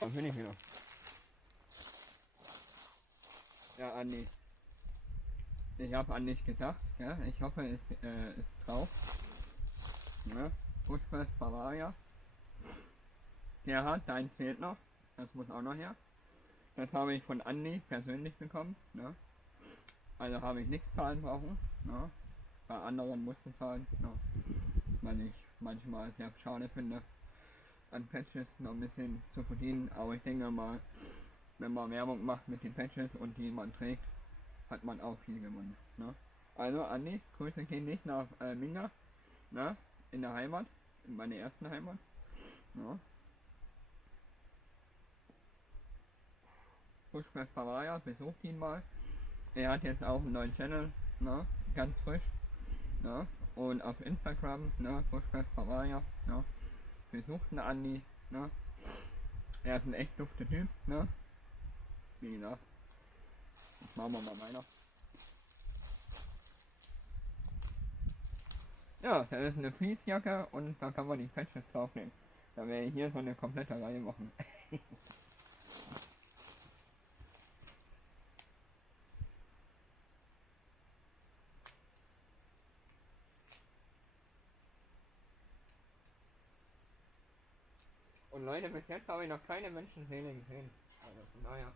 Was bin ich wieder? Ja, Andi. Ich habe an dich gedacht, ja. Ich hoffe, es ist drauf. Ja. Fußball Bavaria. Gerhard, deins fehlt noch. Das muss auch noch her. Das habe ich von Andi persönlich bekommen. Ne? Also habe ich nichts zahlen brauchen. Ne? Bei anderen musste zahlen. Ne? Weil ich manchmal sehr schade finde, an Patches noch ein bisschen zu verdienen. Aber ich denke mal, wenn man Werbung macht mit den Patches und die man trägt, hat man auch viel gewonnen. Ne? Also Andi, Grüße gehen nicht nach Minga, ne? In der Heimat, in meiner ersten Heimat. Ne? Bushcraft Bavaria, besucht ihn mal. Er hat jetzt auch einen neuen Channel, ne? Ganz frisch. Ne? Und auf Instagram, ne? Bushcraft Bavaria, ne? Besucht einen Andi. Ne? Er ist ein echt dufter Typ. Ne? Wie gesagt, jetzt machen wir mal weiter. Ja, das ist eine Fließjacke und da kann man die Patches draufnehmen. Da werde ich hier so eine komplette Reihe machen. Und Leute, bis jetzt habe ich noch keine Menschenseele gesehen. Also von daher.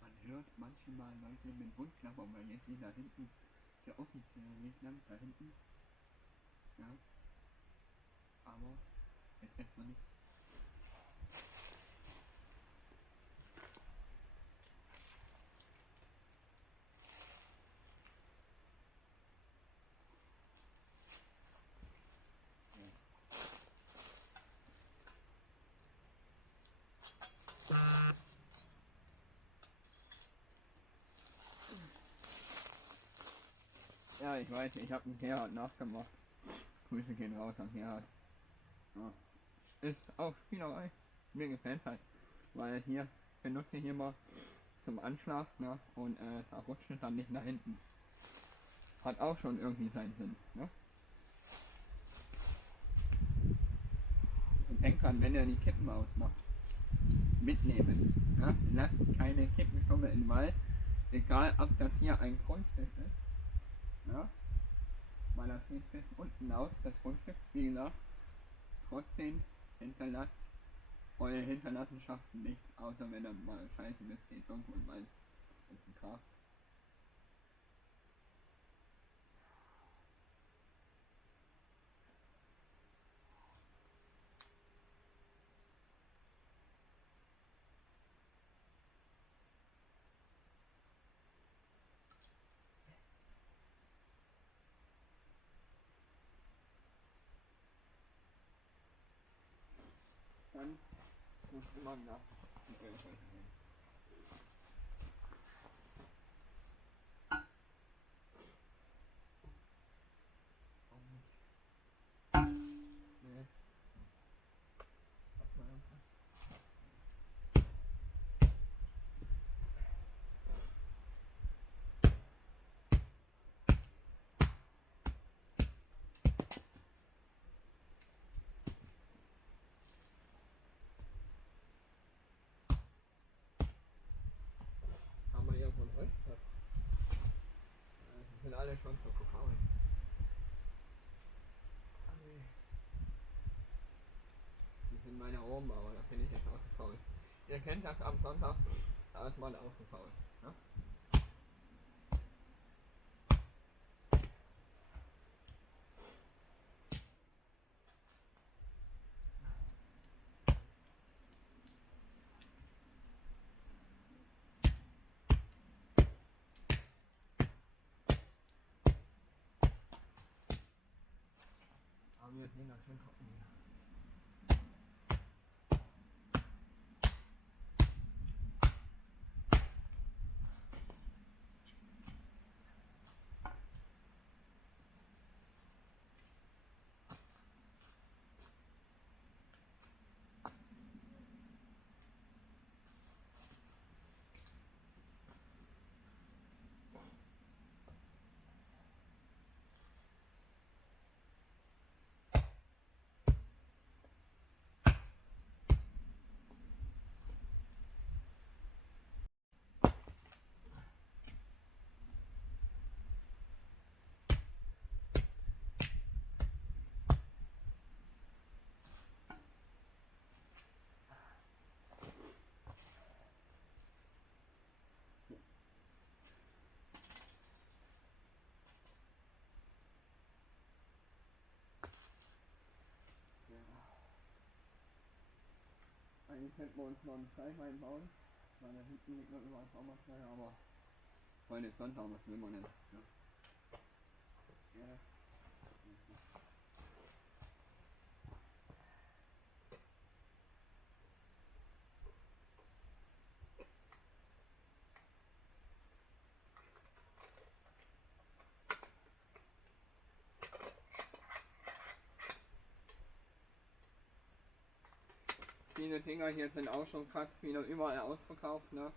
Man hört manchmal Leute mit Mund klappern, weil jetzt nicht da hinten, der offizielle Weg lang, da hinten. Ja. Aber ist jetzt noch nichts. Ja, ich weiß, ich habe einen Gerhard nachgemacht. Grüße gehen raus an Gerhard. Ja. Ist auch Spielerei. Mir gefällt es halt. Weil hier benutze ich immer zum Anschlag, ne? Und da rutscht es dann nicht nach hinten. Hat auch schon irgendwie seinen Sinn. Ne? Und denkt dran, wenn ihr die Kippen ausmacht, mitnehmen. Ja? Lasst keine Kippenschumme in den Wald. Egal ob das hier ein Grundstück ist. Ja? Weil das geht bis unten aus, das Grundstück. Wie gesagt, trotzdem hinterlasst eure Hinterlassenschaften nicht, außer wenn dann mal scheiße ist, geht irgendwo im Wald und ein Grab. Dann muss immer nach. Haben wir hier von Holzplatz. Die sind alle schon so verfault. Die sind meine oben, aber da bin ich jetzt auch zu faul. Ihr kennt das am Sonntag, da ist man auch zu faul. Ne? Aber wir sehen das schön trocken hier. Eigentlich könnten wir uns noch einen Steig reinbauen, weil da hinten liegt noch überall Baumaterial, aber heute ist Sonntag, was will man denn? Ja. Ja. Viele Dinger hier sind auch schon fast wieder überall ausverkauft, ne?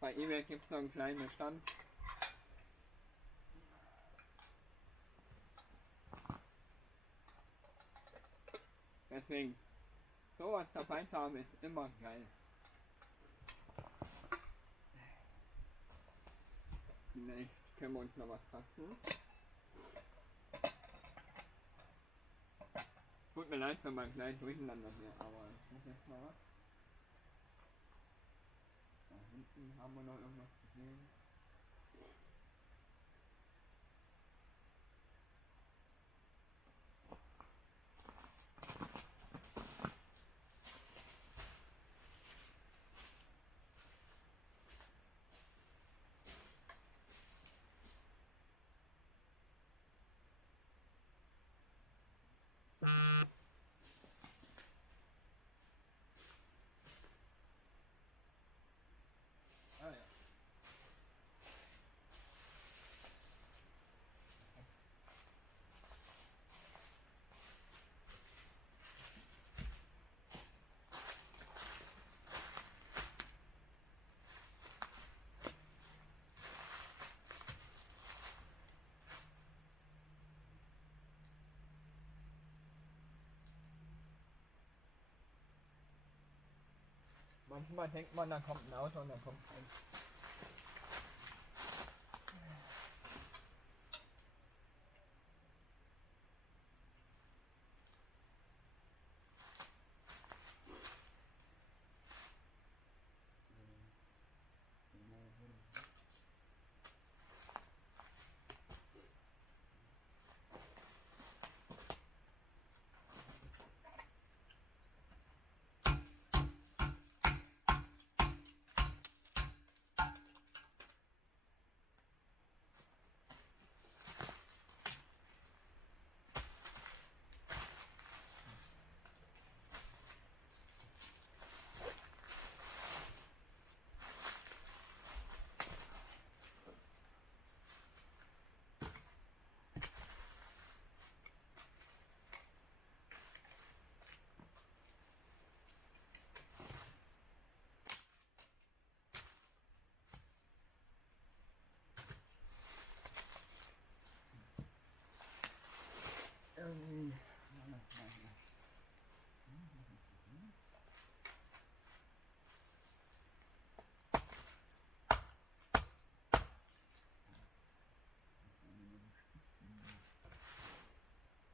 Bei eBay gibt es noch einen kleinen Bestand. Deswegen, sowas dabei zu haben ist immer geil. Vielleicht können wir uns noch was basteln. Tut mir leid, wenn man gleich durcheinander hier, aber ich muss jetzt mal was. Da hinten haben wir noch irgendwas gesehen. Ah ja. Manchmal denkt man, da kommt ein Auto und dann kommt ein.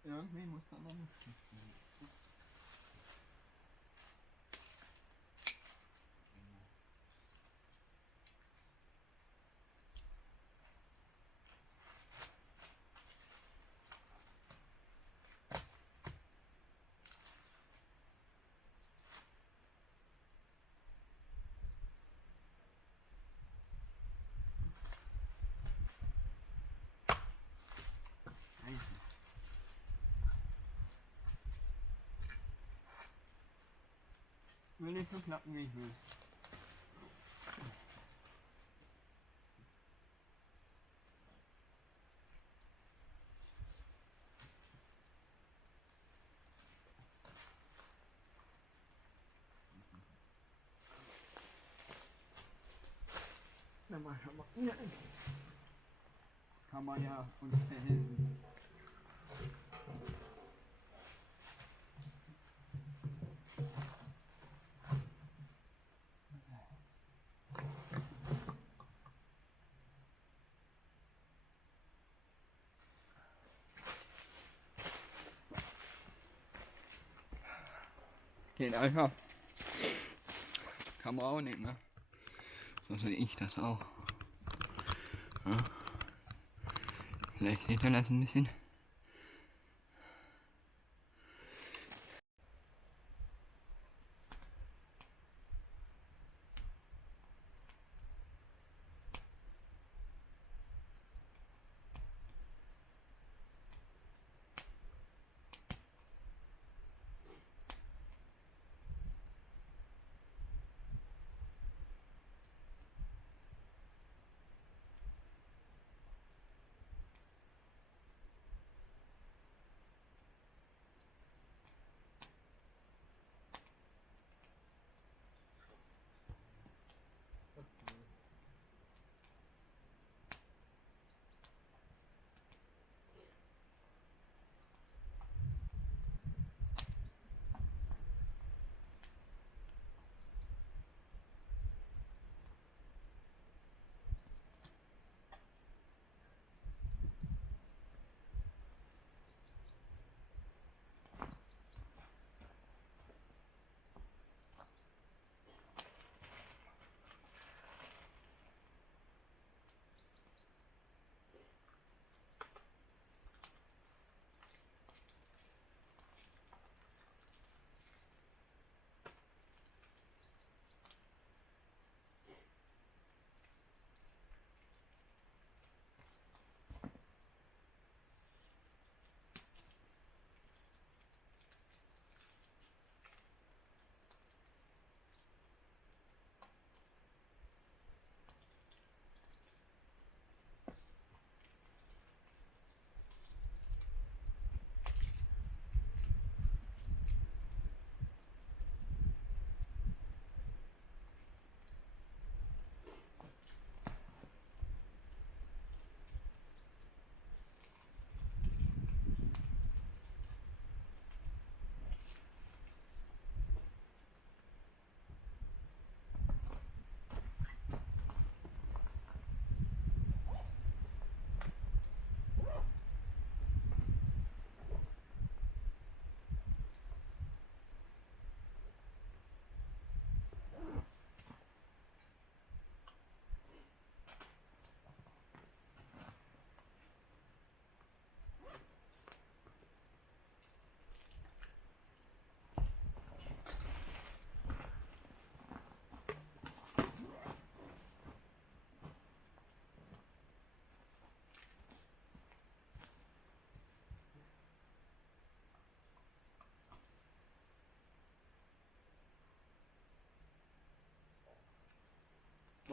Irgendwie muss da noch ein Stück sein. Will nicht so klappen, wie ich will. Na mal, schau mal. Ja. Kann man ja uns verhelfen. Geht einfach. Kann man auch nicht, ne? So sehe ich das auch. Ja. Vielleicht seht ihr das ein bisschen.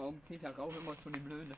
Warum zieht der Rauch immer so eine Blöde?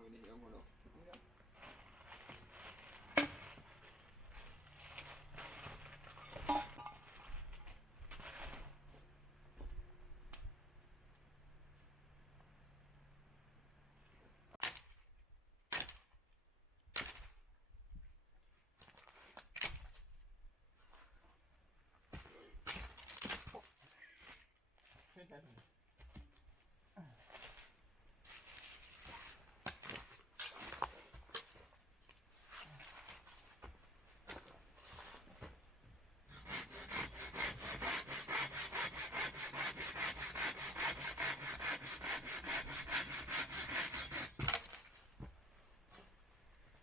Aber nicht irgendwo noch. Ja.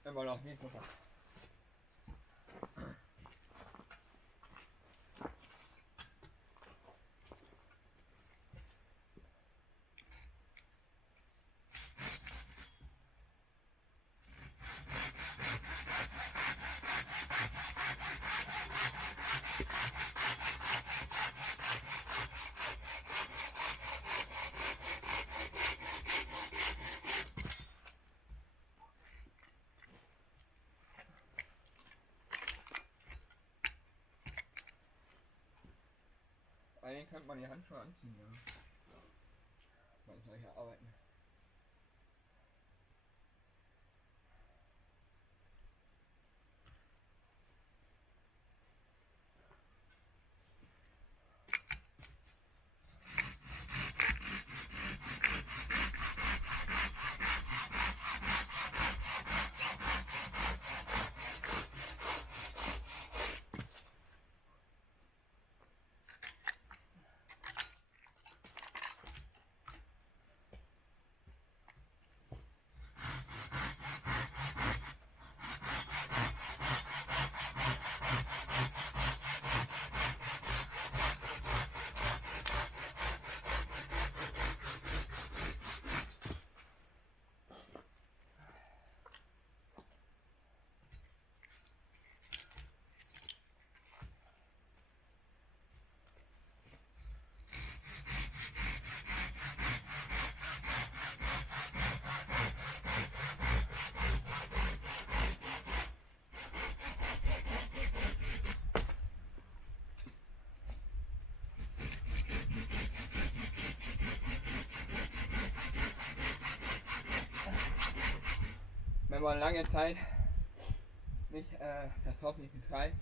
Immer noch nicht so. Eigentlich könnte man die Handschuhe anziehen, ja. Man soll ja arbeiten. wenn man lange Zeit nicht das Hobby betreibt,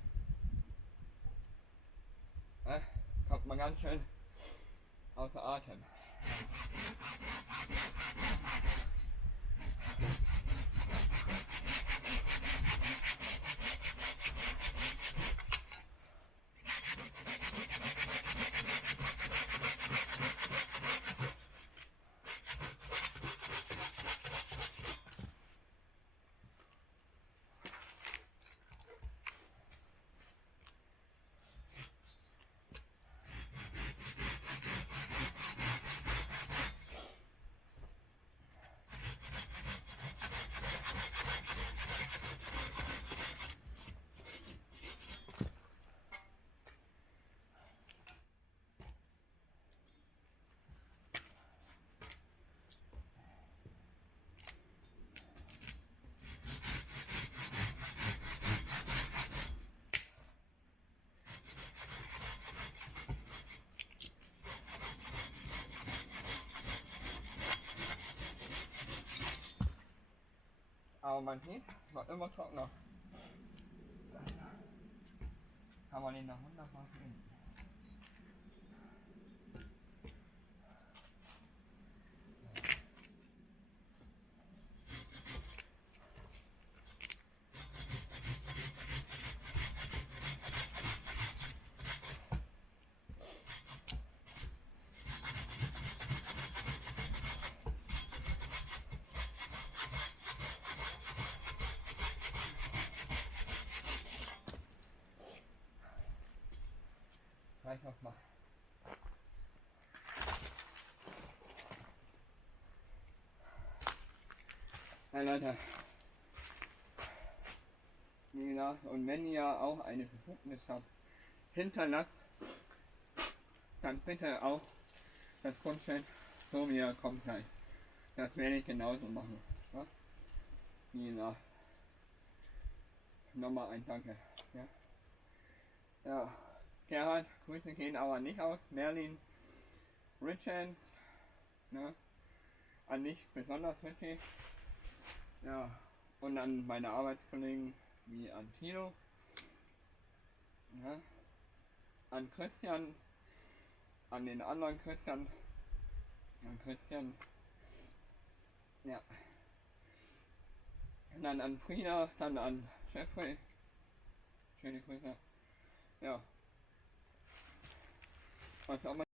kommt man ganz schön außer Atem. Aber man sieht, es wird immer trockener. Kann man ihn nach 100 Mal finden. Reicht was mal. Ja Leute, wie gesagt, und wenn ihr auch eine Versuchnis habt, hinterlasst, dann bitte auch das Grundstück so wie ihr kommt seid. Das werde ich genauso machen. Ja? Wie gesagt, nochmal ein Danke. Ja, ja. Gerhard, Grüße gehen aber nicht aus. Merlin, Richards, ne? An mich besonders wichtig. Ja, und an meine Arbeitskollegen wie an Tino, ja? An Christian, an den anderen Christian, ja. Und dann an Frieda, dann an Jeffrey. Schöne Grüße. Ja. Was auch immer.